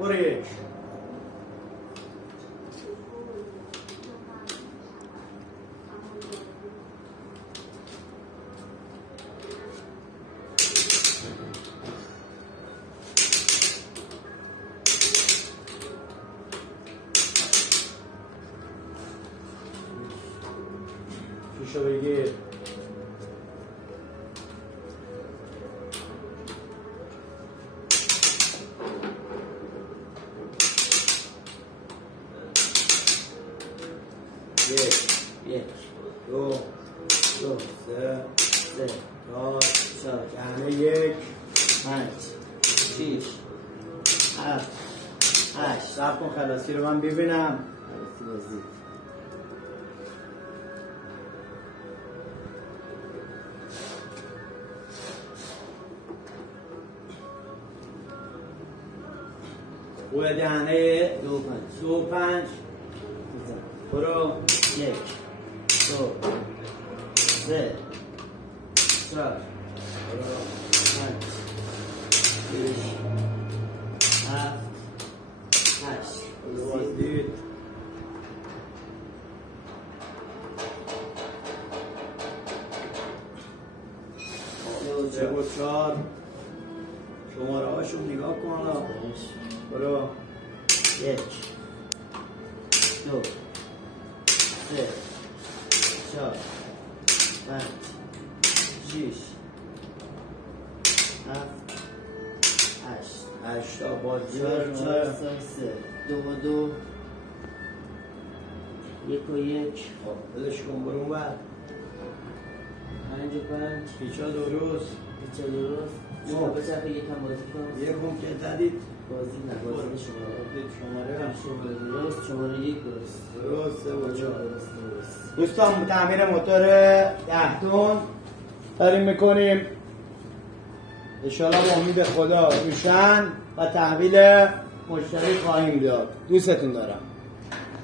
برو یک. شیشو بگیر. یک دو سه چهار دهنه یک 5 6 7 8 صبر کن خلاصی رو من ببینم. خوبه دهنه 2 5 برو 1 2 3 4 5 6 7 8 بازدید. و 4 شماره هاشون نگاه کن. برو 1 2 3 4 5 6 7 8 تا بازی 4 3 2 1 خب بلش کن. برو اون بر 5 پیچا درست یه بچه یکم بازی کن. یک هم که دادید بازی بازی شماره درست شماره 1 درست 3 و 4 دوستان تعمیر موتور 10 تن داریم میکنیم انشاءالله با امید خدا روشن و تحویل مشتری خواهیم داد. دوستتون دارم.